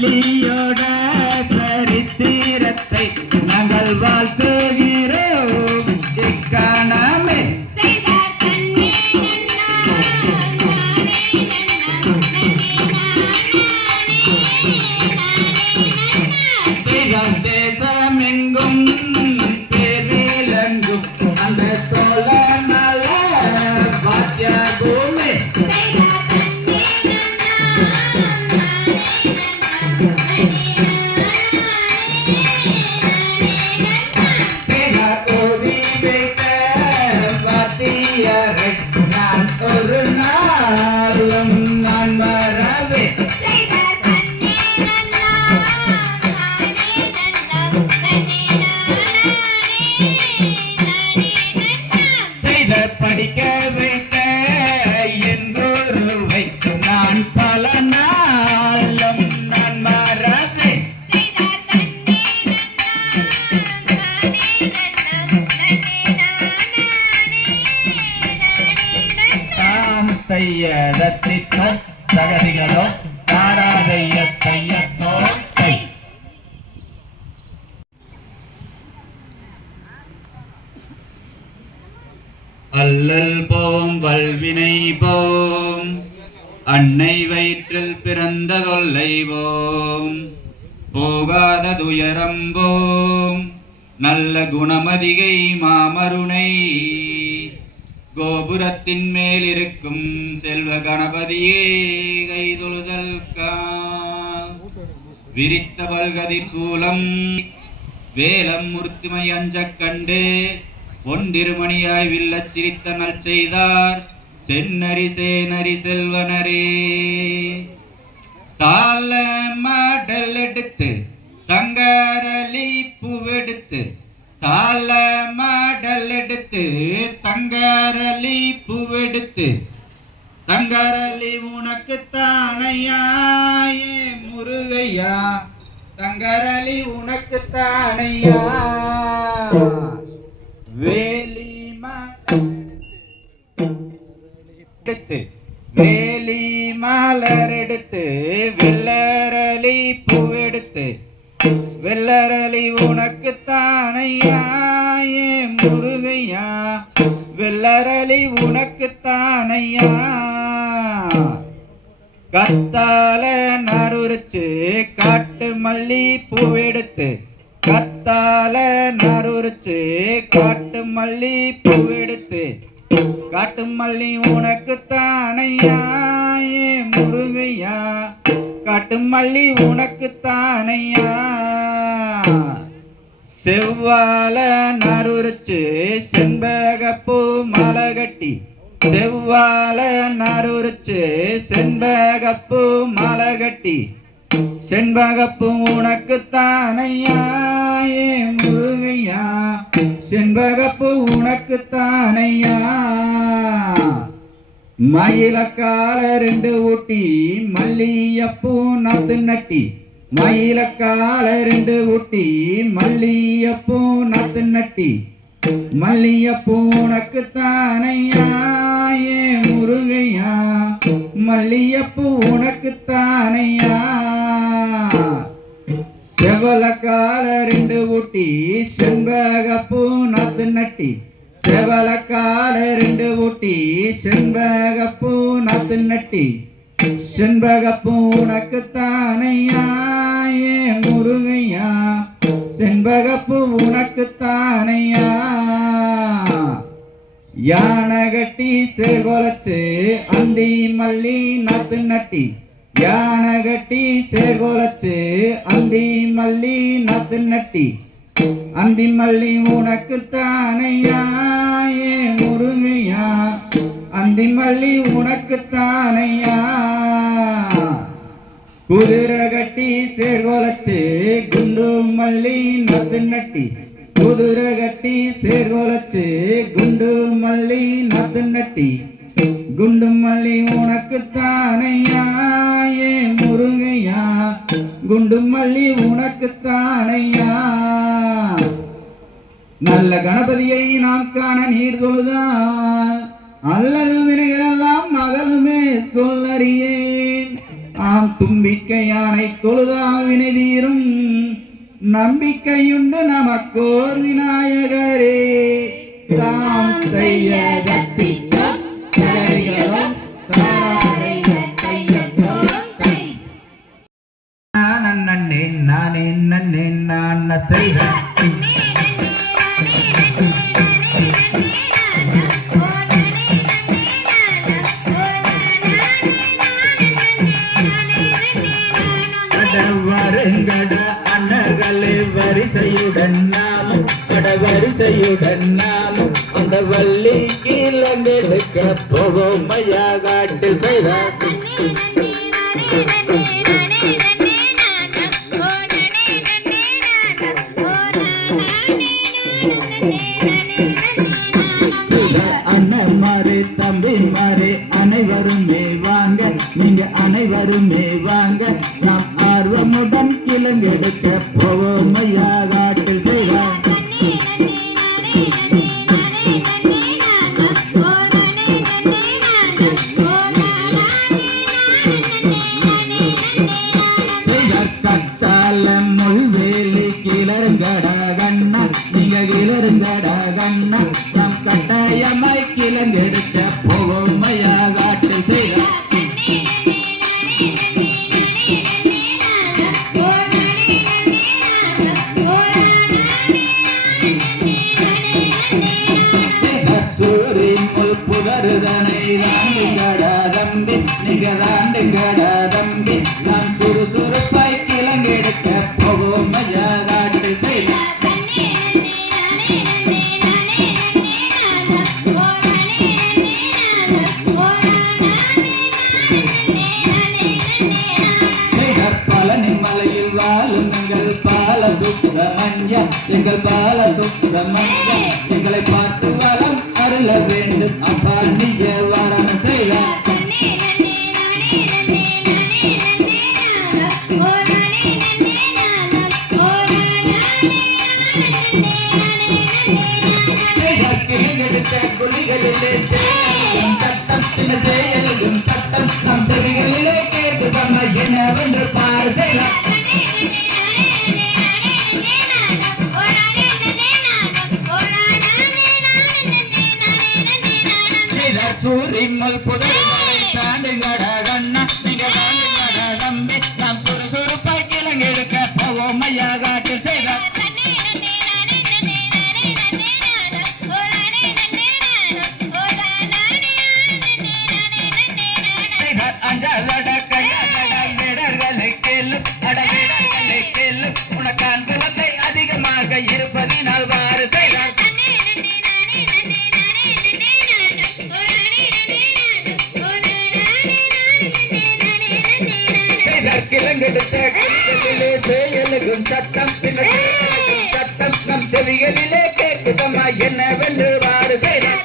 வள்ளியோட சரித்திரத்தை நாங்கள் வாழ்த்துகிறோம். இக்கணமே தேசமெங்கும் பேரிலங்கும் அந்த சோழ நல பாத்திய பூமி நான் ஒரு நாளும் நான் மறவே செய்த படிக்க வைத்த என் குருவை நான் பல நாளும் நான் மறவே தையதத்திற்கோ தகதிகளோ தாராதைய தையத்தோ தை அல்லல் போம் வல்வினை போம் அன்னை வயிற்றில் பிறந்த தொல்லை போம் போகாத துயரம் போம் நல்ல குணமதிகை மாமருணை கோபுரத்தின் மேல் இருக்கும் செல்வ கணபதியே கைதொழுதல் விரித்த பல்கதிர் சூலம் வேலம் மூர்த்திமை அஞ்சக் கண்டு பொன் திருமணியாய் வில்லச் சிரித்த நல் செய்தார் சென்னரி சேனரி செல்வனரே. தாள மாடல் எடுத்து தங்கரலி பூவெடுத்து தாள மாடல் எடுத்து தங்கரலி பூவெடுத்து தங்கரலி உனக்குத்தானையாயே முருகையா தங்கரலி உனக்குத்தானையா வேலி எடுத்து வேலி மலர் எடுத்து வெள்ளரலி பூவெடுத்து வெள்ளரலி உனக்குத்தானையாயே முருகையா வெள்ளரலி உனக்குத்தானையா கத்தால நறுரிச்சு காட்டு மல்லி பூவெடுத்து கத்தால நறுரிச்சு காட்டு மல்லி பூவெடுத்து காட்டு மல்லி உனக்குத்தானையாயே முருகையா காட்டு மல்லி உனக்குத்தானையா செவ்வாழ நறுரிச்சு செண்பகப்பூ மலை கட்டி செவ்வாழ நறுரிச்சு செண்பகப்பூ மலை கட்டி செண்பகப்பூ உனக்குத்தானையாயே முருகையா செண்பகப்பூ உனக்குத்தானையா மயிலக்கால ரெண்டு ஊட்டி மல்லியப்பூ நாத்து நட்டி மயிலக்கால ரெண்டு ஊட்டி மல்லியப்பூ நாத்து நட்டி மல்லியப்பூ உனக்குத்தானையாயே முருகையா மல்லியப்பூ உனக்குத்தானையா செவலக்கால ரெண்டு ஊட்டி செண்பகப்பூ நாத்து நட்டி செவலக்கால ரெண்டு ஊட்டி செண்பகப்பூ நாத்து நட்டி செண்பகப்பூ உனக்குத்தானையாயே முருகையா செண்பகப்பூ உனக்குத்தானையா யானை கட்டி சேர்கொலச்சு அந்தி மல்லி நாத்து நட்டி யானை கட்டி சேர்கொலச்சு அந்தி மல்லி நாத்து நட்டி அந்தி மல்லி உனக்குத்தானையாயே முருகையா அந்தி மல்லி உனக்குத்தானையா குதிரை கட்டி சேர்கொலச்சு குண்டு மல்லி நாத்து நட்டி குதிரை கட்டி சேர்கொலச்சு குண்டு மல்லி நாத்து நட்டி குண்டு மல்லி உனக்குத்தானையாயே முருகையா குண்டு மல்லி உனக்குத்தானையா நல்ல கணபதியை நாம் காண நீர் தொழுதால் அல்லல் வினைகளெல்லாம் மகளுமே சொல்லறியேன் ஆம் தும்பிக்கையானை தொழுதால் வினை தீரும் நம்பிக்கையுண்டு நமக்கோர் விநாயகரே தாம் தைய தப்பிக்கும் தரைகளும் தாரைய தையத்தோம் தை நன்னே நானே நன்னே நான் செய்த வரிசையுடன் நாமும் அந்த வள்ளி கீழங்கெடுக்க போவோம் மையா காட்டு செய்த அண்ணன்மாரே தம்பிமாரே அனைவருமே வாங்க நீங்க அனைவருமே வாங்க நாம் ஆர்வமுடன் கிழங்கெடுக்க போவோம் மையா காட்டில் செய்வார் கத்தால முள்வேலி கிளறுங்கடா கண்ணா நீங்க கிளறுங்கடா கண்ணா நாம் கட்டாயமாய் கிழங்கெடுக்க போவோம் மையா காட்டில் செய்வார் புதருதனை தாண்டுங்கடா தம்பி நீங்க தாண்டுங்கடா தம்பி நாம் சுறுசுறுப்பாய் கிழங்கெடுக்க போவோம் மையா காட்டு செய்வோம் பழனி மலையில் வாழும் எங்கள் பால சுத்தமஞ்சா எங்கள் பால சுத்தமஞ்சா எங்களை பார்த்து வளம் அருள வேண்டும் அப்பா நீங்க வரண செய்வார் குழிகளிலே செயலும் சட்டம் நம் செவிகளிலே கேட்டு தம்மை என்னவென்று பார் செய்யலாம் சூரிமல் புதரை தாண்டுங்கடா கண்ணா நீங்க தாண்டுங்கடா தம்பி நாம் சுறுசுறுப்பாய் கிழங்கெடுக்க போவோம் மையா காட்டில் செய்தார் அஞ்சாதட கையாடல் வீரர்களை கேளு அடவீரர்களை கேளு உனக்கான் குழந்தை அதிகமாக இருப்பதினால் வாறு செய்தார் கிழங்கெடுத்த கிழங்களிலே செயலுக்கும் சட்டம் சட்டம் நம் செவிகளிலே கேட்குதம்மா என்னவென்று வாறு செய்தார்